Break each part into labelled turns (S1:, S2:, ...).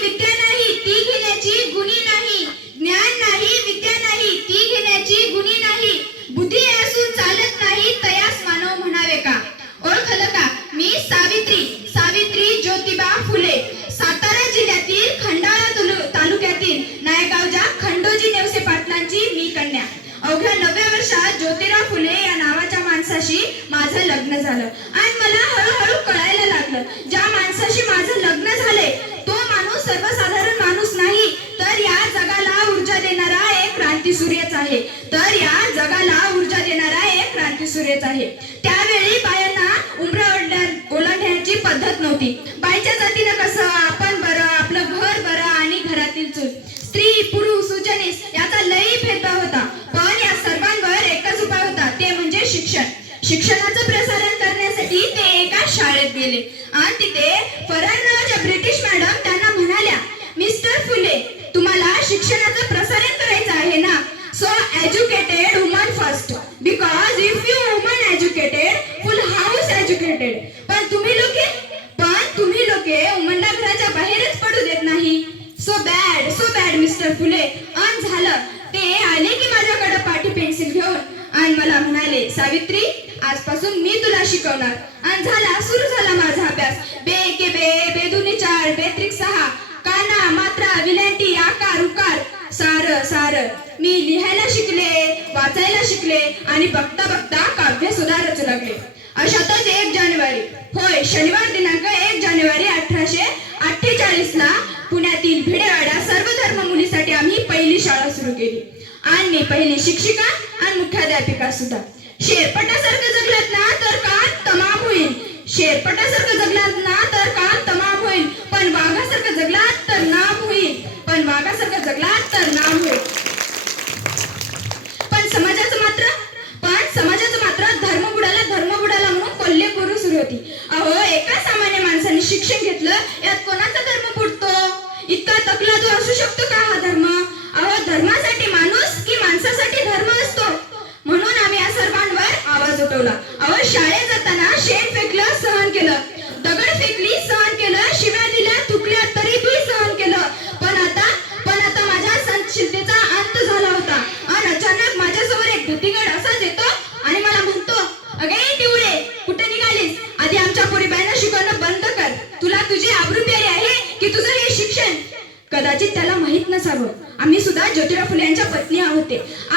S1: विद्या नाही ती घेण्याची गुणी नाही. ज्ञान नाही विद्या नाही ती घेण्याची गुणी नाही. बुद्धी असून चालत नाही तयास मानव म्हणावे का? ओळखलं का? मी सावित्री सावित्री ज्योतिबा फुले. सातारा जिल्ह्यातील खंडाळा तालुक्यातील नायगावच्या खंडोजी नेवसे पाटलांची मी कन्या. अवघ्या नव्या वर्षात ज्योतिराव फुले या नावाच्या माणसाशी माझं लग्न झालं. आणि मला हळूहळू कळायला लागलं. ज्या माणसाशी माझं लग्न झालंय तो माणूस सर्वसाधारण माणूस नाही तर या जगाला ऊर्जा देणारा एक क्रांती सूर्यच आहे. तर या जगाला ऊर्जा देणारा एक क्रांती सूर्यच आहे. त्यावेळी बायांना उमरा ओलांडण्याची पद्धत नव्हती. एज्युकेटेड पण तुम्ही लोके पण तुम्ही लोके उमंडा घराच्या बाहेरच पडू देत नाही. So bad so bad mister Phule. अन झालं. ते आले की माझ्याकडे पाठी पेन्सिल घेऊन. आणि मला म्हणाले सावित्री आजपासून मी तुला शिकवणार. आणि झाला सुरू झाला माझा अभ्यास. बे के बे बेदुनी चार बेत्रिक सहा. काना मात्रा विलंटी आकार उकार. सार सार. मी लिहायला शिकले वाचायला शिकले आणि बघता बघता काव्य सुद्धा रचू लागले. अशातच एक जानेवारी. होय शनिवार दिनांक एक जानेवारी अठराशे अठ्ठेचाळीस ला पुण्यातील भिडेवाड्या सर्व धर्म मुलीसाठी आम्ही पहिली शाळा सुरू केली. आणि मी पहिली शिक्षिका आणि मुख्याध्यापिका सुद्धा. शेरपटासारखं जगलात ना तर का तमाम होईल. शेरपटासारखं जगलात ना तर कान तमाम होईल पण वाघासारखं जगलात तर नाम होईल पण वाघासारखं जगलात तर नाम होईल पण समाजाचं मात्र पण समाजाचं मात्र धर्म बुडाला धर्म बुडाला म्हणून कोल्हे करू सुरू होती अहो एका सामान्य माणसाने शिक्षण घेतलं यात कोणाचा धर्म बुडतो इतका तकला तो असू शकतो का हा धर्म अहो धर्मासाठी माणूस की माणसासाठी धर्म असतो म्हणून आम्ही या सर्वांवर आवाज उठवला अहो शाळेत जाताना शेण फेकलं सहन केलं दगड फेकली सहन केलं शिव्या दिल्या थुकल्या तरी बी सहन केलं पण आता पण आता माझ्या सहनशीलतेचा अंत झाला होता आणि अचानक माझ्यासमोर एक धुतीगड असाच येतो आणि मला म्हणतो अगे पिवळे कुठे निघालीस आधी आमच्या पोरीबाईंना शिकवणं बंद कर तुला तुझी आबरू प्यारी आहे की तुझं हे शिक्षण कदाचित त्याला असावं. आम्ही सुद्धा ज्योतिराव फुले यांच्या पत्नी आहोत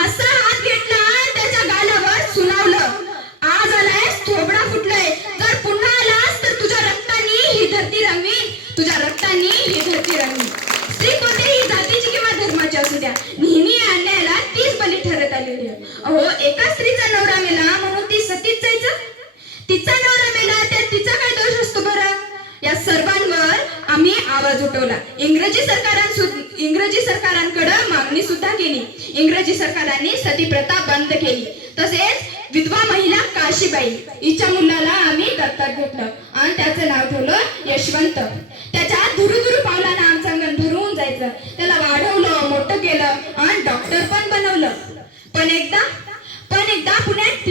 S1: असा हात घेतला त्याच्या गालावर सुनावलं. आज आलायस थोबडा फुटलाय. जर पुन्हा आलास तर तुझ्या रक्तानी ही धरती रंगवी. तुझ्या रक्तानी ही धरती रंगवी. स्त्री कोणत्याही जातीची किंवा धर्माची असू द्या. नेहमी अन्यायाला तीच बली ठरत आलेली आहे. अहो एका स्त्रीचा नवरा मेला म्हणून ती सतीच जायचं? तिचा नवरा मेला त्या तिचा काय दोष असतो बरं? या सर्वांवर आम्ही आवाज उठवला. सरकारांकडे मागणी सुद्धा केली. इंग्रजी सरकारांनी सती प्रथा बंद केली. तसेच विधवा महिला काशीबाई हिच्या मुलाला आम्ही दत्तक घेतलं. आणि त्याचं नाव ठेवलं यशवंत. त्याच्या धुरुधुरु पावलानं आमचं अंगण भरून जायचं. त्याला वाढवलं मोठं केलं आणि डॉक्टर पण बनवलं. पण एकदा पण एकदा पुण्यात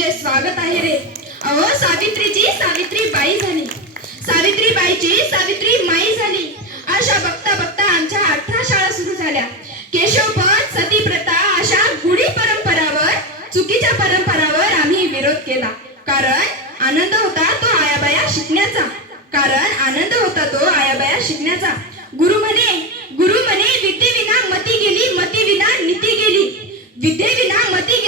S1: तुझे स्वागत आहे रे. अहो सावित्रीची सावित्री बाई झाली. सावित्री बाईची सावित्री माई झाली. अशा बघता बघता आमच्या अठरा शाळा सुरू झाल्या. केशवपद सती प्रथा अशा गुढी परंपरावर चुकीच्या परंपरावर आम्ही विरोध केला. कारण आनंद होता तो आयाबाया शिकण्याचा. कारण आनंद होता तो आयाबाया शिकण्याचा. गुरु म्हणे गुरु म्हणे विद्येविना मती गेली मती विना नीती गेली. विद्येविना मती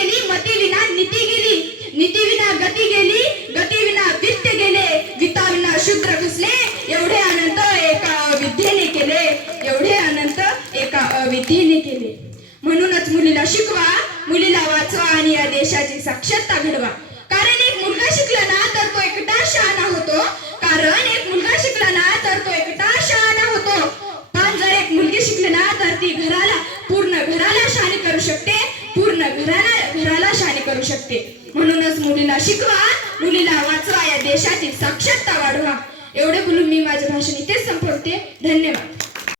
S1: गेली विना गती गेली गतीविना वित्त गेले विताविना शुद्र घुसले एवढे अनंत एका अविद्येने केले एवढे अनंत एका अविद्येने केले. म्हणूनच मुलीला शिकवा मुलीला वाचवा आणि या देशाची साक्षरता घडवा कारण एक मुलगा शिकला ना तर तो एकटा शहाणा होतो कारण एक मुलगा शिकला ना तर तो एकटा शहाणा होतो करू शकते. म्हणूनच मुलीला शिकवा मुलीला वाचवा या देशातील साक्षरता वाढवा. एवढे बोलून मी माझे भाषण इथेच संपवते. धन्यवाद.